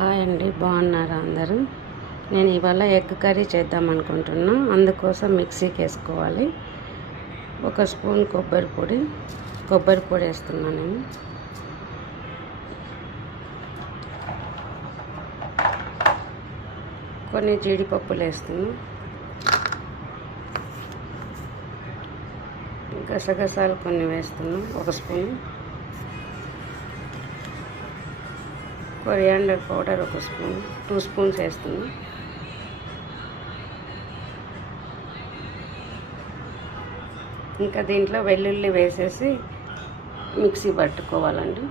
Hi అండి, బాగున్నారా అందరూ? నేను ఇవాళ ఎగ్ కర్రీ చేద్దాం అనుకుంటున్నా. అందుకోసం మిక్సీకి వేసుకోవాలి. 1 స్పూన్ కొబ్బరి పొడి వేస్తున్నాను నేను. కొన్ని జీడిపప్పులు వేస్తున్నాను. గసగసాలు కొన్ని వేస్తున్నాం, 1 spoon. Coriander powder 1 spoon, 2 spoons వేస్తున్నాం. ఇంకా దీంట్లో వెల్లుల్లి వేసేసి మిక్సీ పట్టుకోవాలండి.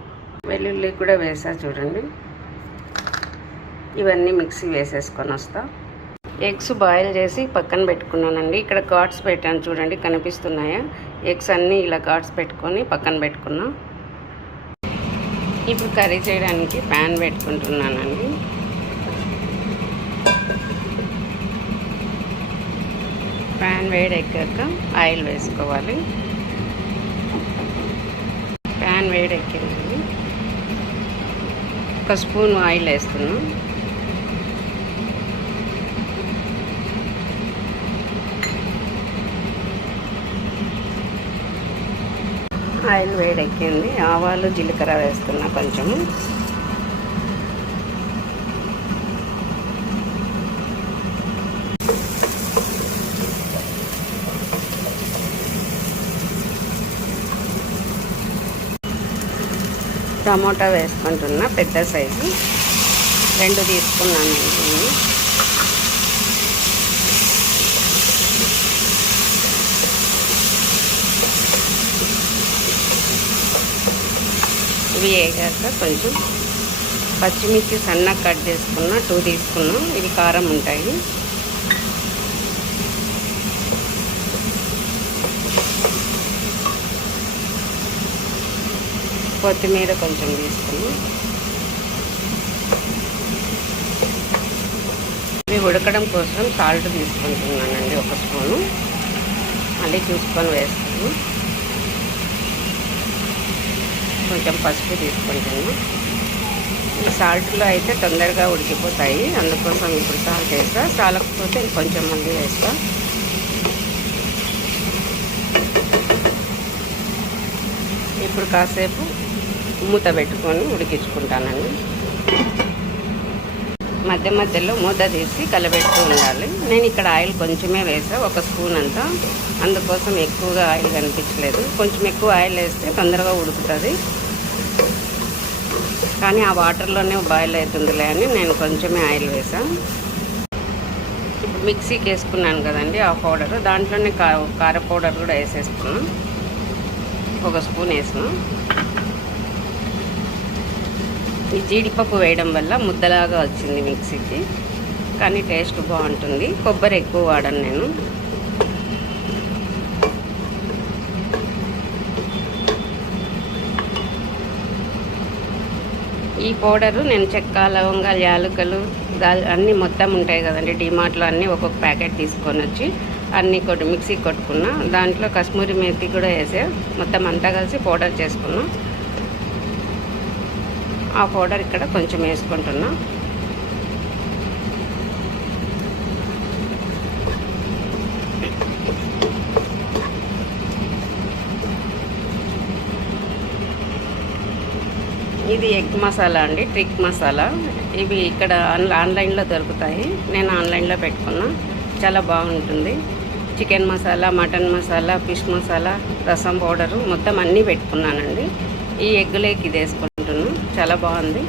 వెల్లుల్లి కూడా వేసా చూడండి. ఇవన్నీ మిక్సీ వేసేసుకొని వస్తా. ఎగ్స్ బాయిల్ చేసి పక్కన పెట్టుకున్నానండి. ఇక్కడ ఘాట్స్ పెట్టాను చూడండి, కనిపిస్తున్నాయా? ఎగ్స్ అన్నీ ఇలా ఘాట్స్ పెట్టుకొని పక్కన పెట్టుకున్నా. ఇప్పుడు కర్రీ చేయడానికి ప్యాన్ పెట్టుకుంటున్నానండి. ప్యాన్ వేడెక్కాక ఆయిల్ వేసుకోవాలి. ప్యాన్ వేడెక్కింది. 1 స్పూన్ ఆయిల్ వేస్తున్నాం. ఆయిల్ వేడెక్కింది. ఆవాలు జీలకర్ర వేస్తున్నా కొంచెము. టమోటా వేసుకుంటున్నా, పెద్ద సైజు 2 తీసుకున్నాను నేను. ఇవి వేగాక కొంచెం పచ్చిమిర్చి సన్నగా కట్ చేసుకున్నా, 2 తీసుకున్నాం. ఇవి కారం ఉంటాయి. కొత్తిమీర కొంచెం తీసుకున్నాం. ఇవి ఉడకడం కోసం సాల్ట్ తీసుకుంటున్నానండి, 1 స్పూను. మళ్ళీ చూసుకొని వేస్తాను. కొంచెం పసుపు తీసుకుంటాను. ఈ సాల్ట్లో అయితే తొందరగా ఉడికిపోతాయి, అందుకోసం ఇప్పుడు సాల్ట్ వేస్తా. చాలకపోతే కొంచెం మళ్ళీ వేస్తా. ఇప్పుడు కాసేపు మూత పెట్టుకొని ఉడికించుకుంటానండి. మధ్య మధ్యలో మూత తీసి కలబెడుతూ ఉండాలి. నేను ఇక్కడ ఆయిల్ కొంచెమే వేసా, 1 స్పూన్ అంతా. అందుకోసం ఎక్కువగా ఆయిల్ కనిపించలేదు. కొంచెం ఎక్కువ ఆయిల్ వేస్తే తొందరగా ఉడుకుతుంది, కానీ ఆ వాటర్లోనే బాయిల్ అవుతుందిలే అని నేను కొంచెమే ఆయిల్ వేసాను. ఇప్పుడు మిక్సీకి వేసుకున్నాను కదండి ఆ పౌడర్, దాంట్లోనే కార పౌడర్ కూడా వేసేసుకున్నాను. 1 స్పూన్ వేసిన. ఈ జీడిపప్పు వేయడం వల్ల ముద్దలాగా వచ్చింది మిక్సీకి, కానీ టేస్ట్ బాగుంటుంది. కొబ్బరి ఎక్కువ వాడను నేను. ఈ పౌడరు నేను చెక్క, లవంగాలు, యాలకులు అన్నీ మొత్తం ఉంటాయి కదండి డిమార్ట్లో, అన్నీ ఒక్కొక్క ప్యాకెట్ తీసుకొని వచ్చి అన్నీ మిక్సీ కొట్టుకున్నా. దాంట్లో కస్తూరి మేతి కూడా వేసా. మొత్తం అంతా కలిసి పౌడర్ చేసుకున్నా. ఆ పౌడర్ ఇక్కడ కొంచెం వేసుకుంటున్నా. ఇది ఎగ్ మసాలా అండి, ట్రిక్ మసాలా. ఇవి ఇక్కడ ఆన్లైన్లో దొరుకుతాయి. నేను ఆన్లైన్లో పెట్టుకున్నా, చాలా బాగుంటుంది. Chicken masala, mutton masala, fish masala, రసం పౌడరు మొత్తం అన్నీ పెట్టుకున్నానండి. ఈ ఎగ్గులోకి ఇది వేసుకుంటున్నాను, చాలా బాగుంది.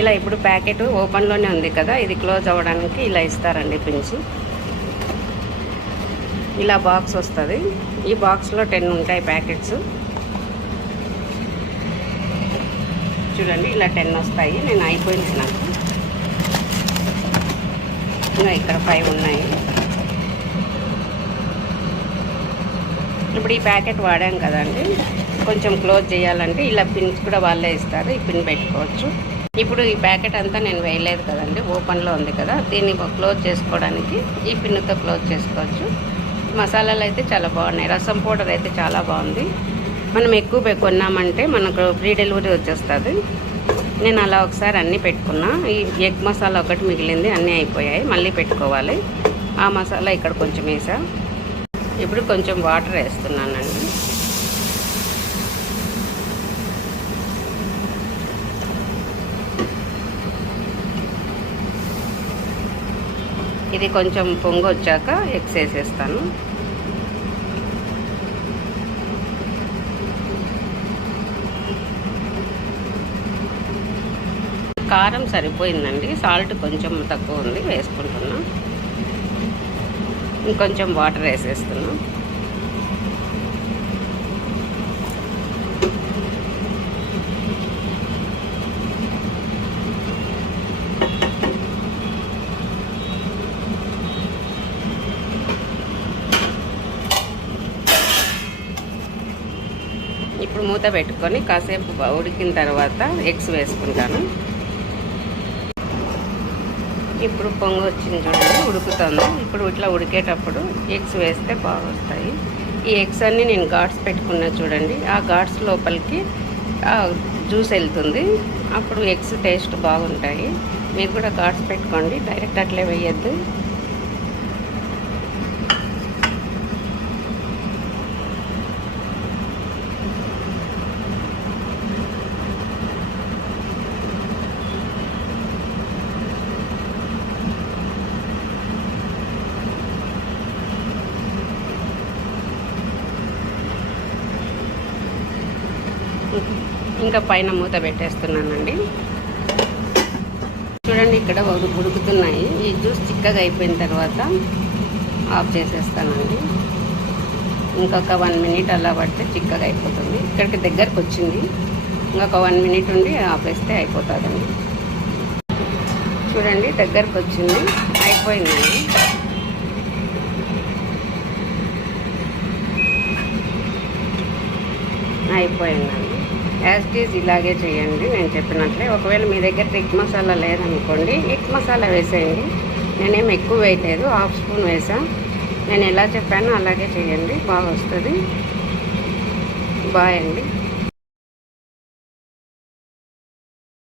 ఇలా ఇప్పుడు ప్యాకెట్ ఓపెన్లోనే ఉంది కదా, ఇది క్లోజ్ అవ్వడానికి ఇలా ఇస్తారండి పిన్స్. ఇలా బాక్స్ వస్తుంది. ఈ బాక్స్లో 10 ఉంటాయి ప్యాకెట్స్. చూడండి, ఇలా 10 వస్తాయి. నేను అయిపోయింది నాకు. ఇంకా ఇక్కడ 5 ఉన్నాయి. ఇప్పుడు ఈ ప్యాకెట్ వాడాం కదండి, కొంచెం క్లోజ్ చేయాలంటే ఇలా పిన్స్ కూడా వాళ్ళే ఇస్తారు. ఈ పిన్ పెట్టుకోవచ్చు. ఇప్పుడు ఈ ప్యాకెట్ అంతా నేను వేయలేదు కదండి, ఓపెన్లో ఉంది కదా, దీన్ని క్లోజ్ చేసుకోవడానికి ఈ పిన్నుతో క్లోజ్ చేసుకోవచ్చు. మసాలాలు అయితే చాలా బాగున్నాయి. రసం పౌడర్ అయితే చాలా బాగుంది. మనం ఎక్కువ కొన్నామంటే మనకు ఫ్రీ డెలివరీ వచ్చేస్తుంది. నేను అలా ఒకసారి అన్నీ పెట్టుకున్నా. ఈ ఎగ్ మసాలా ఒకటి మిగిలింది, అన్నీ అయిపోయాయి, మళ్ళీ పెట్టుకోవాలి. ఆ మసాలా ఇక్కడ కొంచెం వేసా. ఇప్పుడు కొంచెం వాటర్ వేస్తున్నానండి. ఇది కొంచెం పొంగు వచ్చాక ఎగ్స్ వేసేస్తాను. కారం సరిపోయిందండి, సాల్ట్ కొంచెం తక్కువ ఉంది, వేసుకుంటున్నా. ఇంకొంచెం వాటర్ వేసేస్తున్నా. ఇప్పుడు మూత పెట్టుకొని కాసేపు ఉడికిన తర్వాత ఎగ్స్ వేసుకుంటాను. ఇప్పుడు పొంగు వచ్చింది చూడండి, ఉడుకుతుంది. ఇప్పుడు ఇట్లా ఉడికేటప్పుడు ఎగ్స్ వేస్తే బాగా వస్తాయి. ఈ ఎగ్స్ అన్నీ నేను ఘాట్స్ పెట్టుకున్నా చూడండి, ఆ ఘాట్స్ లోపలికి జ్యూస్ వెళ్తుంది. అప్పుడు ఎగ్స్ టేస్ట్ బాగుంటాయి. మీరు కూడా ఘాట్స్ పెట్టుకోండి, డైరెక్ట్ అట్లే వేయద్దు. ఇంకా పైన మూత పెట్టేస్తున్నానండి. చూడండి ఇక్కడ ఉడుకుతున్నాయి. ఈ జ్యూస్ చిక్కగా అయిపోయిన తర్వాత ఆఫ్ చేసేస్తానండి. ఇంకొక 1 మినిట్ అలా పడితే చిక్కగా అయిపోతుంది. ఇక్కడికి దగ్గరకు వచ్చింది, ఇంకొక 1 మినిట్ ఉండి ఆపేస్తే అయిపోతుందండి. చూడండి దగ్గరకు వచ్చింది, అయిపోయిందండి. అయిపోయిందండి. యాజ్ ఇట్ ఈజ్ ఇలాగే చేయండి నేను చెప్పినట్లే. ఒకవేళ మీ దగ్గర ఎగ్ మసాలా లేదనుకోండి, ఎగ్ మసాలా వేసేయండి. నేనేం ఎక్కువ వేయలేదు, 1/2 స్పూన్ వేసా. నేను ఎలా చెప్పానో అలాగే చేయండి, బాగా వస్తుంది. బాయ్ అండి.